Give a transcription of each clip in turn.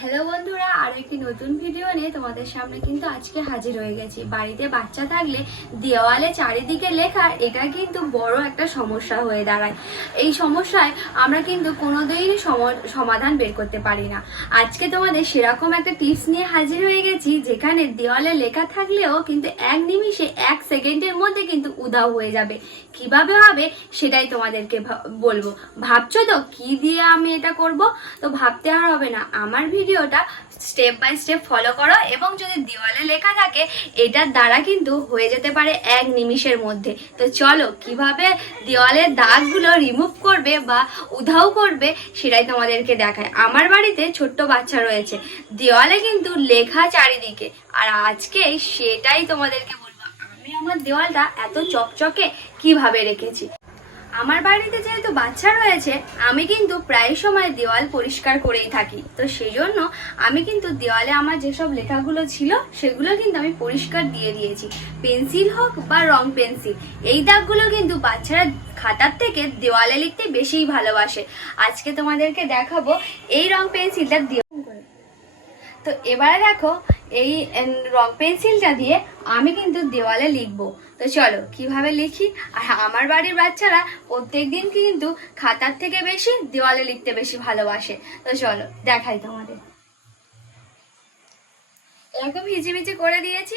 Hello বন্ধুরা, আরো একটি নতুন ভিডিও নিয়ে তোমাদের সামনে কিন্তু আজকে হাজির হয়ে গেছি। বাড়িতে বাচ্চা থাকলে দেওয়ালে চারিদিকে লেখা এটা কিন্তু বড় একটা সমস্যা হয়ে দাঁড়ায়। এই সমস্যায় আমরা কিন্তু কোনোদিনই সমাধান বের করতে পারি না। আজকে তোমাদের সেরকম একটা টিপস নিয়ে হাজির হয়ে গেছি, যেখানে দেওয়ালে লেখা থাকলেও কিন্তু এক নিমিষে 1 সেকেন্ডের মধ্যে কিন্তু উধাও হয়ে যাবে। কিভাবে হবে সেটাই তোমাদেরকে বলবো। ভাবছো তো কি দিয়ে আমি এটা করব? তো ভাবতে আর হবে না, আমার ভিডিওটা স্টেপ বাই স্টেপ ফলো করো এবং যদি দেওয়ালে লেখা থাকে এটার দ্বারা কিন্তু হয়ে যেতে পারে 1 নিমিষের মধ্যে। তো চলো কিভাবে দেওয়ালের দাগগুলো রিমুভ করবে বা উধাও করবে সেটাই তোমাদেরকে দেখায়। আমার বাড়িতে ছোট্ট বাচ্চা রয়েছে, দেওয়ালে কিন্তু লেখা চারিদিকে, আর আজকে সেটাই তোমাদেরকে বলবো আমি আমার দেওয়ালটা এত চকচকে কিভাবে রেখেছি। আমার বাড়িতে যেহেতু বাচ্চা রয়েছে, আমি কিন্তু প্রায় সময় দেওয়াল পরিষ্কার করেই থাকি। তো সেই জন্য আমি কিন্তু দেওয়ালে আমার যেসব লেখাগুলো ছিল সেগুলো কিন্তু আমি পরিষ্কার দিয়ে দিয়েছি। পেন্সিল হোক বা রং পেন্সিল, এই দাগগুলো কিন্তু বাচ্চারা খাতার থেকে দেওয়ালে লিখতে বেশিই ভালোবাসে। আজকে তোমাদেরকে দেখাবো এই রং পেন্সিলটা দিয়ে। তো এবারে দেখো, এই রং পেন্সিলটা দিয়ে আমি কিন্তু দেওয়ালে লিখবো। তো চলো কিভাবে লিখি। আর আমার বাড়ির বাচ্চারা প্রত্যেকদিন কিন্তু খাতার থেকে বেশি দেওয়ালে লিখতে বেশি ভালোবাসে। তো চলো দেখাই তোমাদের। এরকম হিজিবিজি করে দিয়েছি,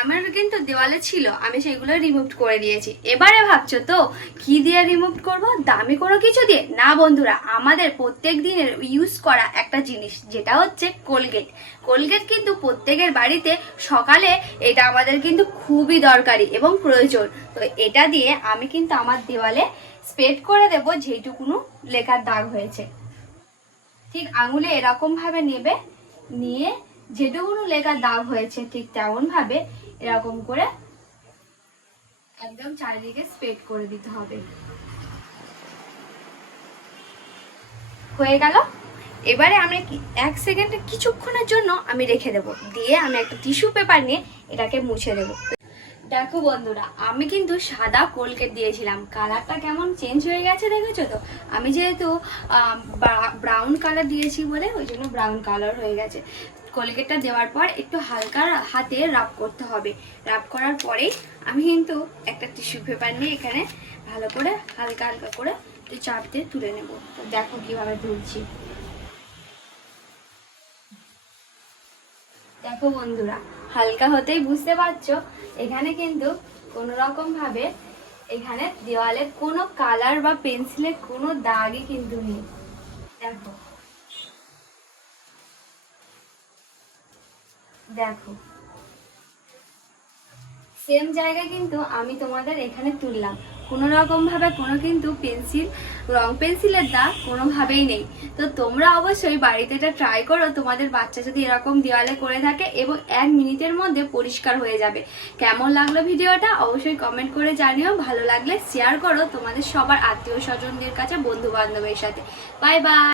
আমার কিন্তু দেওয়ালে ছিল, আমি সেগুলো রিমুভ করে দিয়েছি। এবারে ভাবছো তো কি দিয়ে রিমুভ করব? দামি কোনো কিছু দিয়ে না বন্ধুরা, আমাদের প্রত্যেক দিনের ইউজ করা একটা জিনিস যেটা হচ্ছে কোলগেট। কোলগেট কিন্তু প্রত্যেকের বাড়িতে সকালে এটা আমাদের কিন্তু খুবই দরকারি এবং প্রয়োজন। তো এটা দিয়ে আমি কিন্তু আমার দেওয়ালে স্প্রেড করে দেব যেইটুকুনো লেখার দাগ হয়েছে। ঠিক আঙুলে এরকম ভাবে নেবে, নিয়ে যেটুকুনো লেখার দাগ হয়েছে ঠিক তেমন ভাবে এরকম করে একদম চারিদিকে স্প্রেড করে দিতে হবে। হয়ে গেল। এবারে আমি 1 সেকেন্ডে কিছুক্ষণের জন্য আমি রেখে দেব, দিয়ে আমি একটা টিস্যু পেপার নিয়ে এটাকে মুছে দেব। দেখো বন্ধুরা, আমি কিন্তু সাদা কোলগেট দিয়েছিলাম, কালারটা কেমন চেঞ্জ হয়ে গেছে দেখেছো তো। আমি যেহেতু ব্রাউন কালার দিয়েছি বলে ওই জন্য ব্রাউন কালার হয়ে গেছে। কোলগেটটা দেওয়ার পর একটু হালকা হাতে রাব করতে হবে। রাব করার পরেই আমি কিন্তু একটা টিস্যু পেপার নিয়ে এখানে ভালো করে হালকা হালকা করে একটু চাপ দিয়ে তুলে নেব। তো দেখো কিভাবে তুলছি। দেখো বন্ধুরা, হালকা হতেই বুঝতে পারছো এখানে কিন্তু কোনো রকম ভাবে এখানে দেওয়ালের কোনো কালার বা পেন্সিলের কোনো দাগই কিন্তু নেই। দেখো দেখো সেম জায়গায় কিন্তু আমি তোমাদের এখানে তুললাম, কোনো রকম ভাবে কোনো কিন্তু পেন্সিল রং পেন্সিলের দাগ কোনোভাবেই নেই। তো তোমরা অবশ্যই বাড়িতে এটা ট্রাই করো, তোমাদের বাচ্চা যদি এরকম দেওয়ালে করে থাকে, এবং 1 মিনিটের মধ্যে পরিষ্কার হয়ে যাবে। কেমন লাগলো ভিডিওটা অবশ্যই কমেন্ট করে জানিও। ভালো লাগলে শেয়ার করো তোমাদের সবার আত্মীয় স্বজনদের কাছে, বন্ধু বান্ধবের সাথে। Bye bye.